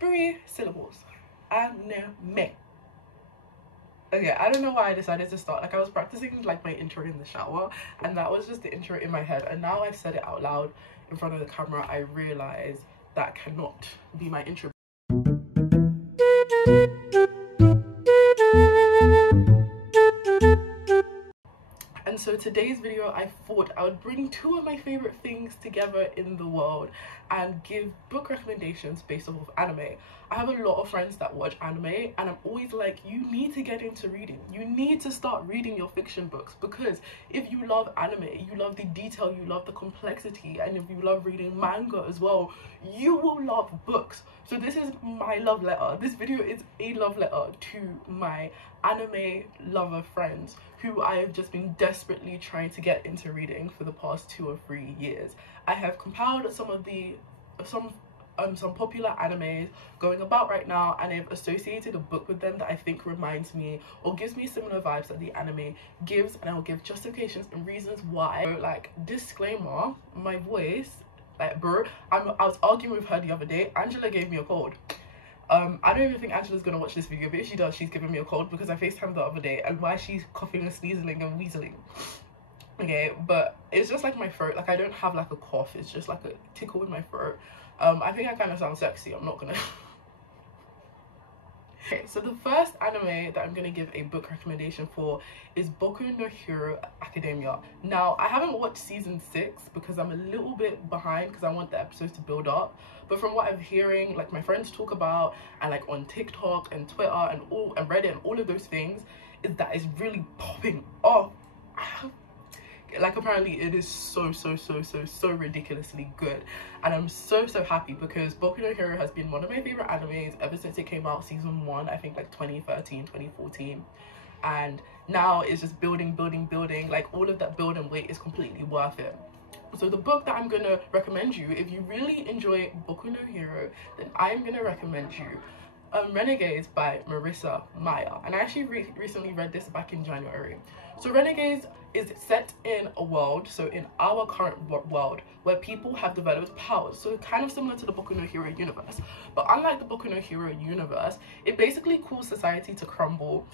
3 syllables. Anime. Okay, I don't know why I decided to start. Like, I was practicing like my intro in the shower, and that was just the intro in my head, and now I've said it out loud in front of the camera. I realize that cannot be my intro. And so today's video, I thought I would bring 2 of my favorite things together in the world and give book recommendations based off of anime. I have a lot of friends that watch anime, and I'm always like, you need to get into reading. You need to start reading your fiction books, because if you love anime, you love the detail, you love the complexity, and if you love reading manga as well, you will love books. So this is my love letter. This video is a love letter to my anime lover friends who I have just been desperately trying to get into reading for the past 2 or 3 years. I have compiled some popular animes going about right now, and I've associated a book with them that I think reminds me or gives me similar vibes that the anime gives, and I'll give justifications and reasons why. So, like, disclaimer, my voice, like, bro, I was arguing with her the other day. Angela gave me a cold. I don't even think Angela's gonna watch this video, but if she does, she's giving me a cold because I FaceTimed the other day, and why she's coughing and sneezing and weaseling. Okay, but it's just like my throat. Like, I don't have like a cough, it's just like a tickle in my throat. I think I kind of sound sexy. I'm not gonna Okay, so the first anime that I'm gonna give a book recommendation for is Boku no Hero Academia. Now, I haven't watched season 6 because I'm a little bit behind because I want the episodes to build up. But from what I'm hearing, like my friends talk about, and like on TikTok and Twitter and Reddit and all of those things, is that it's really popping off. Like, apparently it is so ridiculously good, and I'm so happy because Boku no Hero has been one of my favorite animes ever since it came out, season 1, I think like 2013, 2014, and now it's just building. Like, all of that build and wait is completely worth it. So the book that I'm gonna recommend you, if you really enjoy Boku no Hero, then I'm gonna recommend you Renegades by Marissa Meyer, and I actually recently read this back in January. So Renegades is set in a world, so in our current world, where people have developed powers, so kind of similar to the Boku no Hero universe. But unlike the Boku no Hero universe, it basically caused society to crumble.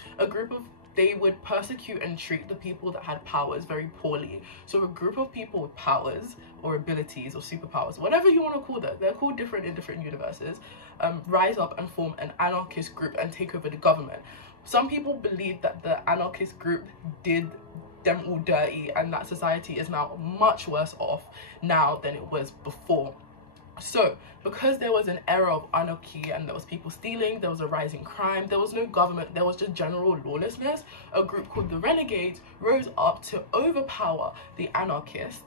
They would persecute and treat the people that had powers very poorly. So a group of people with powers or abilities or superpowers, whatever you want to call them, they're called different in different universes, rise up and form an anarchist group and take over the government. Some people believe that the anarchist group did them all dirty, and that society is now much worse off now than it was before. So, because there was an era of anarchy and there was people stealing, there was a rising crime, there was no government, there was just general lawlessness, a group called the Renegades rose up to overpower the anarchists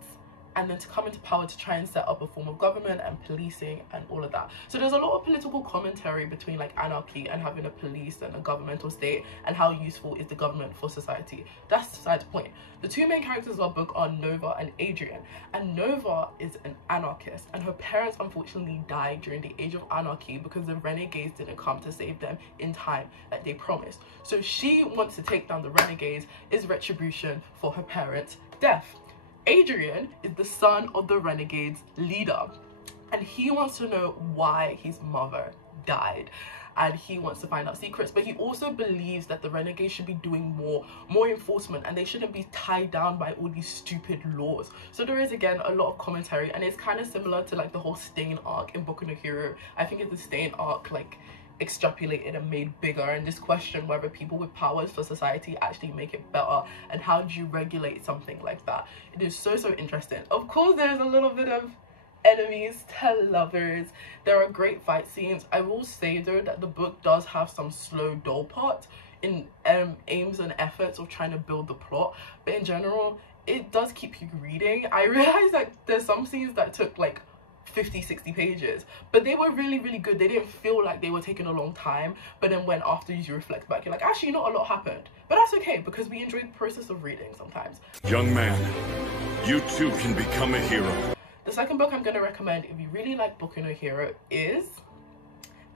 and then to come into power to try and set up a form of government and policing and all of that. So there's a lot of political commentary between like anarchy and having a police and a governmental state, and how useful is the government for society. That's beside the point. The 2 main characters of our book are Nova and Adrian, and Nova is an anarchist, and her parents unfortunately died during the age of anarchy because the Renegades didn't come to save them in time like they promised. So she wants to take down the Renegades as retribution for her parents' death. Adrian is the son of the Renegades leader, and he wants to know why his mother died, and he wants to find out secrets, but he also believes that the Renegades should be doing more enforcement, and they shouldn't be tied down by all these stupid laws. So there is again a lot of commentary, and it's kind of similar to like the whole Stain arc in Boku no Hero. I think it's the Stain arc like extrapolated and made bigger, and just question whether people with powers for society actually make it better, and how do you regulate something like that. It is so interesting. Of course, there's a little bit of enemies to lovers. There are great fight scenes. I will say though that the book does have some slow dull parts in aims and efforts of trying to build the plot, but in general it does keep you reading. I realized that there's some scenes that took like 50-60 pages, but they were really good. They didn't feel like they were taking a long time, but then when after you reflect back, you're like, actually not a lot happened, but that's okay because we enjoy the process of reading sometimes. Young man, you too can become a hero. The second book I'm going to recommend if you really like Boku no Hero is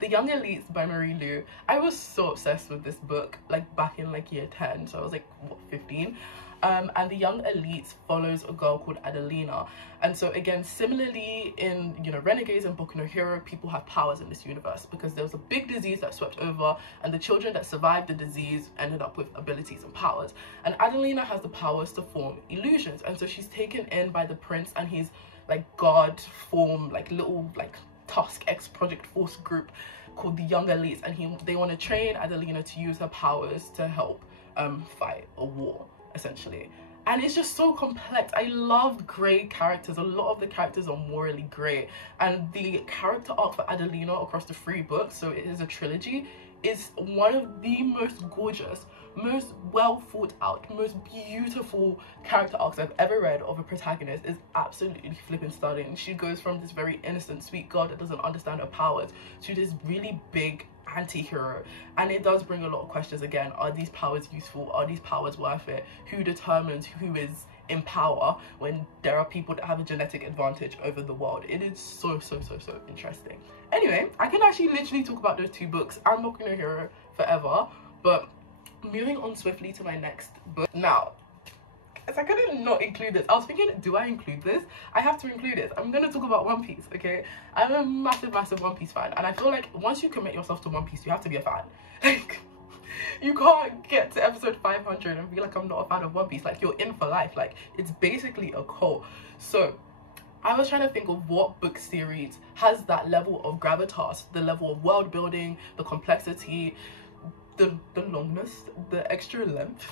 The Young Elites by Marie Lu. I was so obsessed with this book like back in like year 10, so I was like what, 15. and the young elites follows a girl called Adelina. And so again, similarly in, you know, Renegades and Boku no Hero, people have powers in this universe because there was a big disease that swept over, and the children that survived the disease ended up with abilities and powers. And Adelina has the powers to form illusions, and so she's taken in by the prince and his like god form, like little like Tusk X Project Force group called the Young Elites, and they want to train Adelina to use her powers to help fight a war, essentially. And it's just so complex. I love grey characters. A lot of the characters are morally grey, and the character arc for Adelina across the 3 books, so it is a trilogy, is one of the most gorgeous, most well thought out, most beautiful character arcs I've ever read of a protagonist. Is absolutely flipping stunning. She goes from this very innocent, sweet girl that doesn't understand her powers to this really big anti-hero, and it does bring a lot of questions again. Are these powers useful? Are these powers worth it? Who determines who is in power when there are people that have a genetic advantage over the world? It is so interesting. Anyway, I can actually literally talk about those 2 books and Boku no Hero forever, but moving on swiftly to my next book. Now, as I couldn't not include this, I was thinking, do I include this? I have to include it. I'm gonna talk about One Piece, okay? I'm a massive One Piece fan, and I feel like once you commit yourself to One Piece, you have to be a fan. Like, you can't get to episode 500 and be like, I'm not a fan of One Piece. Like, you're in for life. Like, it's basically a cult. So I was trying to think of what book series has that level of gravitas, the level of world building, the complexity, the longness, the extra length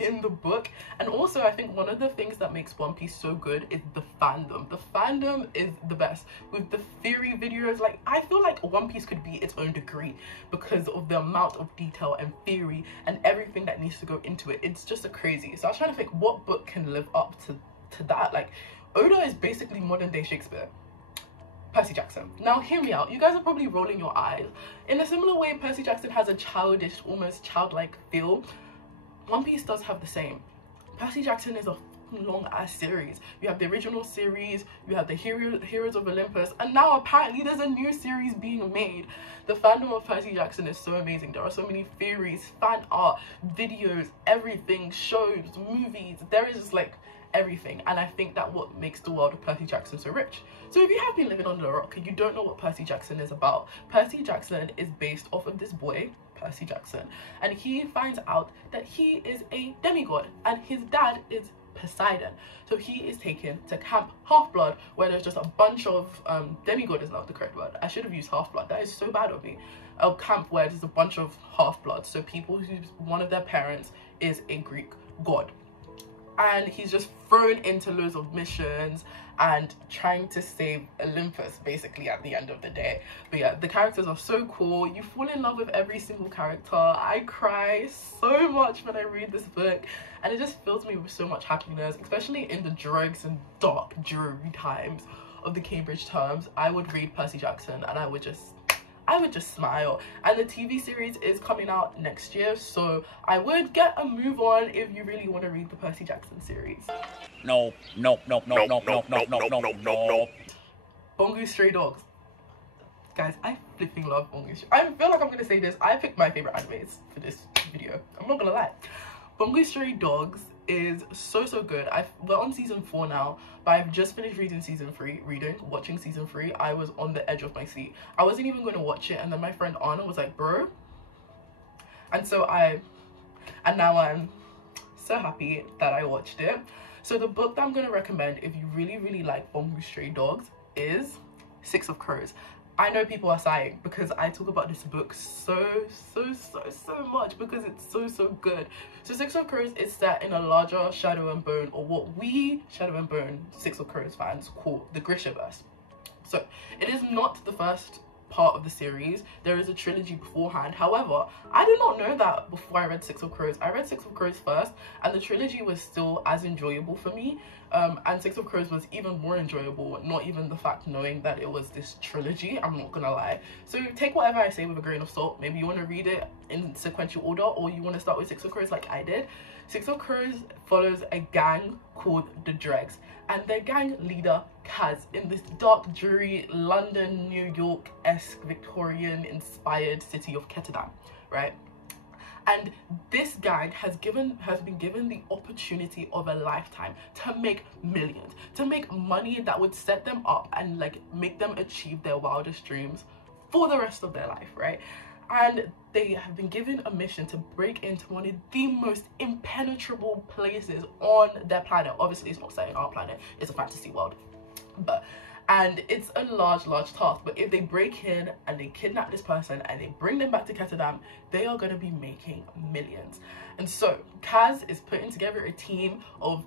in the book. And also I think one of the things that makes One Piece so good is the fandom. The fandom is the best. With the theory videos, like, I feel like One Piece could be its own degree because of the amount of detail and theory and everything that needs to go into it. It's just a crazy. So I was trying to think what book can live up to that. Like, Oda is basically modern day Shakespeare. Percy Jackson. Now hear me out. You guys are probably rolling your eyes. In a similar way, Percy Jackson has a childish, almost childlike feel. One Piece does have the same. Percy Jackson is a long ass series. You have the original series, you have the Heroes of Olympus, and now apparently there's a new series being made. The fandom of Percy Jackson is so amazing. There are so many theories, fan art, videos, everything, shows, movies. There is just like everything, and I think that what makes the world of Percy Jackson so rich. So if you have been living under a rock and you don't know what Percy Jackson is about, Percy Jackson is based off of this boy, Percy Jackson, and he finds out that he is a demigod and his dad is Poseidon. So he is taken to Camp Half-Blood, where there's just a bunch of demigod is not the correct word. I should have used Half-Blood. That is so bad of me. A camp where there's a bunch of half-bloods, so people whose one of their parents is a Greek god. And he's just thrown into loads of missions and trying to save Olympus basically at the end of the day. But yeah, the characters are so cool. You fall in love with every single character. I cry so much when I read this book, and it just fills me with so much happiness, especially in the dregs and dark dreary times of the Cambridge terms. I would read Percy Jackson and I would just smile. And the TV series is coming out next year, so I would get a move on if you really want to read the Percy Jackson series. No. Bungo Stray Dogs. Guys, I flipping love Bungo Stray. I feel like I'm gonna say this. I picked my favorite animes for this video. I'm not gonna lie. Bungo Stray Dogs is so good. We're on season 4 now, but I've just finished reading season 3, watching season 3. I was on the edge of my seat. I wasn't even going to watch it, and then my friend Anna was like, bro, and now I'm so happy that I watched it. So the book that I'm going to recommend if you really like Bungo Stray Dogs is Six of Crows. I know people are sighing because I talk about this book so much because it's so good. So Six of Crows is set in a larger Shadow and Bone, or what we Shadow and Bone Six of Crows fans call the Grishaverse. So it is not the first part of the series. There is a trilogy beforehand. However, I did not know that before I read Six of Crows. I read Six of Crows first, and the trilogy was still as enjoyable for me. And Six of Crows was even more enjoyable, not even the fact knowing that it was this trilogy, I'm not gonna lie. So take whatever I say with a grain of salt. Maybe you want to read it in sequential order, or you want to start with Six of Crows like I did. Six of Crows follows a gang called the Dregs, and their gang leader Kaz in this dark, dreary London, New York-esque Victorian-inspired city of Ketterdam, right? And this gang has been given the opportunity of a lifetime to make millions, to make money that would set them up and like make them achieve their wildest dreams for the rest of their life, right? And they have been given a mission to break into one of the most impenetrable places on their planet. Obviously it's not set in our planet, it's a fantasy world, and it's a large task. But if they break in and they kidnap this person and they bring them back to Ketterdam, they are going to be making millions. And so Kaz is putting together a team of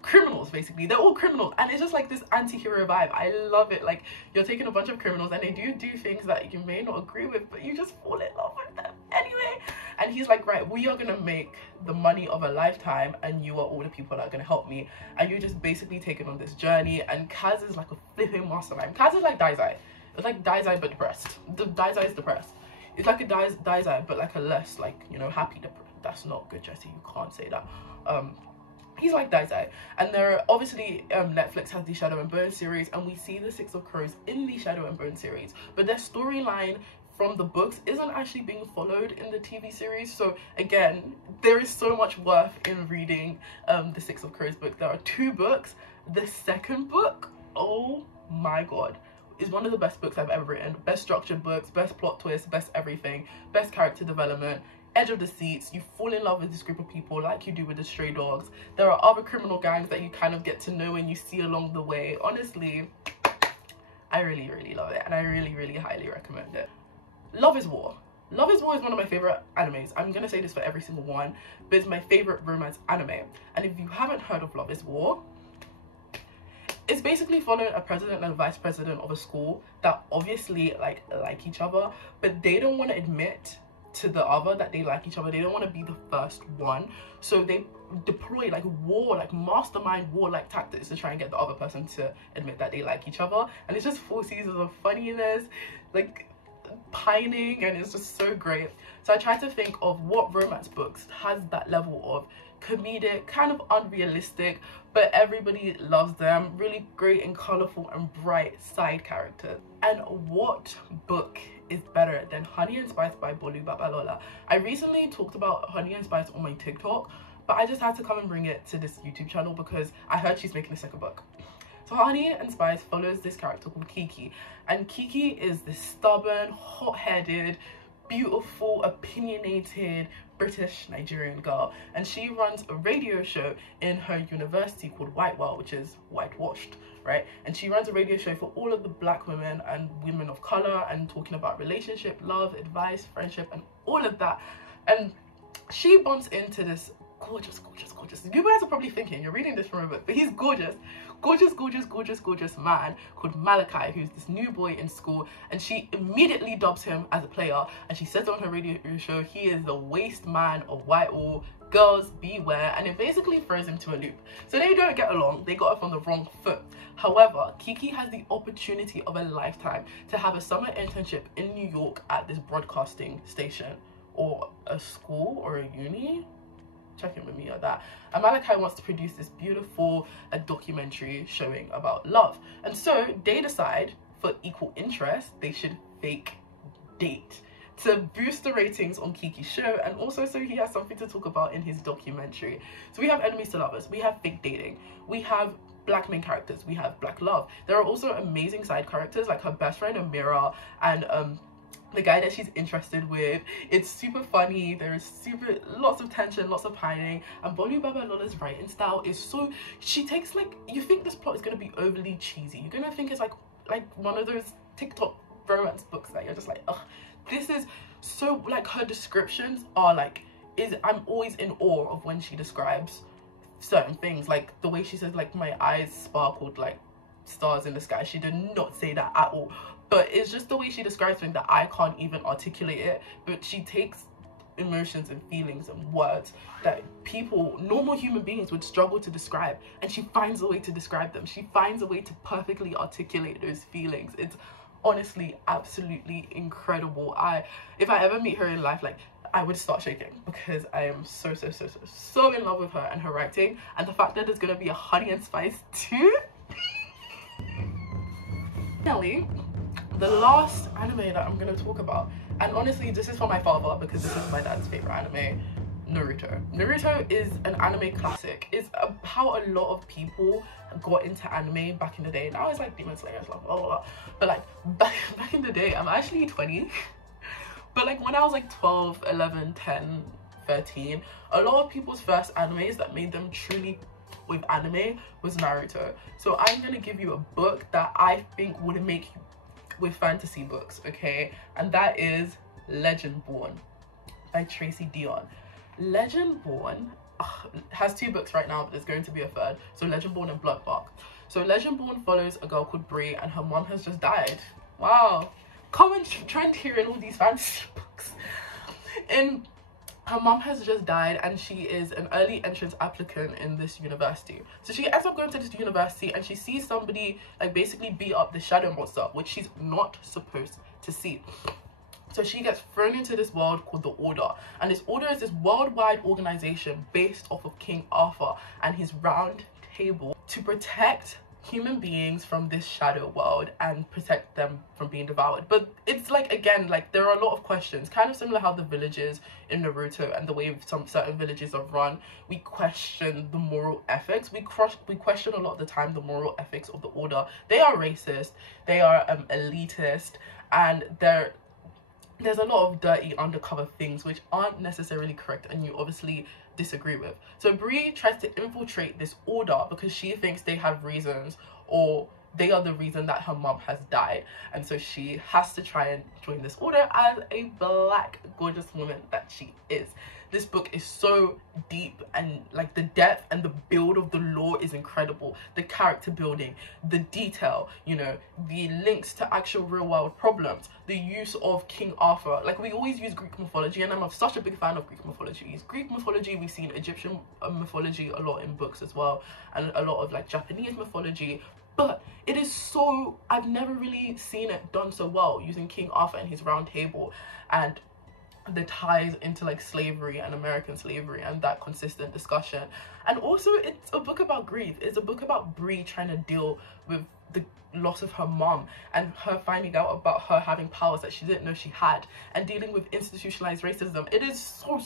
criminals. Basically they're all criminals, and it's just like this anti-hero vibe. I love it. Like, you're taking a bunch of criminals and they do things that you may not agree with, but you just fall in love with them anyway. And he's like, right, we are gonna make the money of a lifetime and you are all the people that are gonna help me. And you're just basically taking on this journey. And Kaz is like a flipping mastermind. Kaz is like Daizai. It's like Daizai but depressed. The Daizai is depressed. It's like a Daizai but like a less, like, you know, happy depressed. That's not good, Jesse, you can't say that. He's like Daizai. And there are obviously Netflix has the Shadow and Bone series, and we see the Six of Crows in the Shadow and Bone series, but their storyline from the books isn't actually being followed in the TV series. So again, there is so much worth in reading the Six of Crows book. There are 2 books. The second book, oh my god, is one of the best books I've ever written. Best structured books, best plot twist, best everything, best character development, edge of the seats. You fall in love with this group of people like you do with the Stray Dogs. There are other criminal gangs that you kind of get to know and you see along the way. Honestly, I really love it, and I really highly recommend it. Love is War. Love is War is one of my favorite animes. I'm gonna say this for every single one, but it's my favorite romance anime. And if you haven't heard of Love is War, it's basically following a president and a vice president of a school that obviously like each other, but they don't want to admit to the other that they like each other. They don't want to be the first one, so they deploy like mastermind war-like tactics to try and get the other person to admit that they like each other. And it's just 4 seasons of funniness, like pining, and it's just so great. So I try to think of what romance books has that level of comedic, kind of unrealistic, but everybody loves them, really great and colorful and bright side characters. And what book is better than Honey and Spice by Bolu Babalola? I recently talked about Honey and Spice on my TikTok, but I just had to come and bring it to this YouTube channel because I heard she's making a second book. So Honey and Spice follows this character called Kiki, and Kiki is this stubborn, hot-headed, beautiful, opinionated British Nigerian girl, and she runs a radio show in her university called Whitewell, which is whitewashed, right? And she runs a radio show for all of the black women and women of color, and talking about relationship, love, advice, friendship, and all of that. And she bumps into this gorgeous, you guys are probably thinking you're reading this from a book, but he's gorgeous man called Malachi, who's this new boy in school, and she immediately dubs him as a player, and she says on her radio show he is the waste man of Whitehall, girls beware, and it basically throws him to a loop. So they don't get along, they got off on the wrong foot. However, Kiki has the opportunity of a lifetime to have a summer internship in New York at this broadcasting station, or a school, or a uni. Check in with me on that. And Malachi wants to produce this beautiful documentary showing about love, and so they decide, for equal interest, they should fake date to boost the ratings on Kiki's show, and also so he has something to talk about in his documentary. So we have enemies to lovers, we have fake dating, we have black main characters, we have black love. There are also amazing side characters like her best friend Amira and the guy that she's interested with. It's super funny, there is lots of tension, lots of hiding, and Bolu Babalola's writing style is so, she takes, like, you think this plot is going to be overly cheesy, you're going to think it's like one of those TikTok romance books that you're just like, ugh, this is so, like, her descriptions are like, I'm always in awe of when she describes certain things, like the way she says, like, my eyes sparkled like stars in the sky. She did not say that at all, but it's just the way she describes things that I can't even articulate it. But she takes emotions and feelings and words that people, normal human beings, would struggle to describe, and she finds a way to describe them. She finds a way to perfectly articulate those feelings. It's honestly absolutely incredible. If I ever meet her in life, like, I would start shaking because I am so in love with her and her writing, and the fact that there's gonna be a Honey and Spice too. Finally, the last anime that I'm gonna talk about, and honestly this is for my father because this is my dad's favorite anime, Naruto. Naruto is an anime classic. It's how a lot of people got into anime back in the day. Now it's like Demon Slayer, blah, blah, blah. But like back in the day, I'm actually 20. But like when I was like 12, 11, 10, 13, a lot of people's first animes that made them truly with anime was Naruto. So I'm gonna give you a book that I think would make you with fantasy books, okay? And that is Legend Born by Tracy Dion. Legend Born has 2 books right now, but there's going to be a 3rd. So Legend Born and Bloodbark. So Legend Born follows a girl called Bree, and her mom has just died. Wow, common trend here in all these fantasy books. And her mom has just died, and she is an early entrance applicant in this university. So she ends up going to this university, and she sees somebody like basically beat up the shadow monster, which she's not supposed to see. So she gets thrown into this world called the Order, and this Order is this worldwide organization based off of King Arthur and his round table to protect human beings from this shadow world and protect them from being devoured. But it's like, again, like there are a lot of questions, kind of similar how the villages in Naruto and the way some certain villages are run. We question the moral ethics. We question a lot of the time the moral ethics of the Order. They are racist, they are elitist, and there's a lot of dirty undercover things which aren't necessarily correct and you obviously disagree with. So Bree tries to infiltrate this Order because she thinks they have reasons, or they are the reason that her mom has died, and so she has to try and join this Order as a black gorgeous woman that she is. This book is so deep, and like the depth and the build of the lore is incredible. The character building, the detail, you know, the links to actual real world problems, the use of King Arthur. Like we always use Greek mythology, and I'm such a big fan of Greek mythology. Greek mythology, we've seen Egyptian mythology a lot in books as well, and a lot of like Japanese mythology. But it is so, I've never really seen it done so well, using King Arthur and his round table and the ties into like slavery and American slavery and that consistent discussion. And also it's a book about grief. It's a book about Bree trying to deal with the loss of her mom and her finding out about her having powers that she didn't know she had, and dealing with institutionalized racism. It is so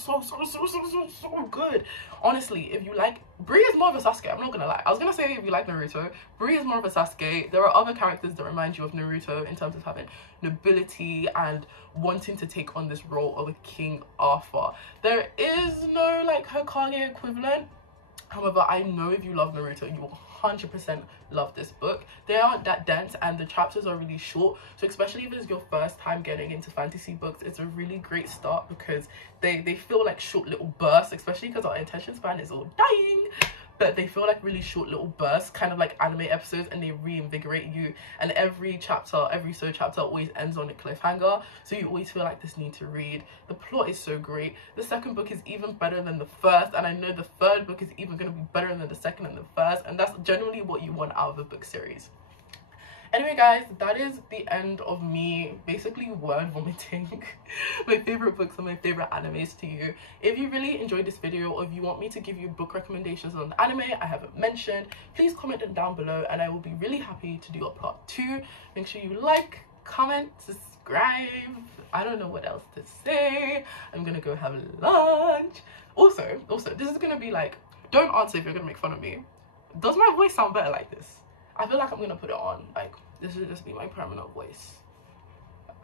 good. Honestly, if you like, Bree is more of a Sasuke. I'm not gonna lie. I was gonna say if you like Naruto, Bree is more of a Sasuke. There are other characters that remind you of Naruto in terms of having nobility and wanting to take on this role of a King Arthur. There is no like Hokage equivalent. However, I know if you love Naruto, you will 100% love this book. They aren't that dense and the chapters are really short. So especially if it's your first time getting into fantasy books, it's a really great start because they feel like short little bursts, especially because our attention span is all dying. But they feel like really short little bursts, kind of like anime episodes, and they reinvigorate you. And every chapter, every solo chapter always ends on a cliffhanger, so you always feel like this need to read. The plot is so great. The second book is even better than the first, and I know the third book is even going to be better than the second and the first, and that's generally what you want out of a book series. Anyway guys, that is the end of me basically word vomiting my favorite books and my favorite animes to you. If you really enjoyed this video, or if you want me to give you book recommendations on the anime I haven't mentioned, please comment them down below and I will be really happy to do a part 2. Make sure you like, comment, subscribe. I don't know what else to say. I'm gonna go have lunch. Also, this is gonna be like, don't answer if you're gonna make fun of me. Does my voice sound better like this? I feel like I'm gonna put it on, like, this should just be my permanent voice.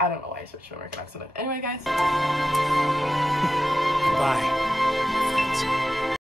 I don't know why I switched to American accent. Anyway, guys. Goodbye, friends.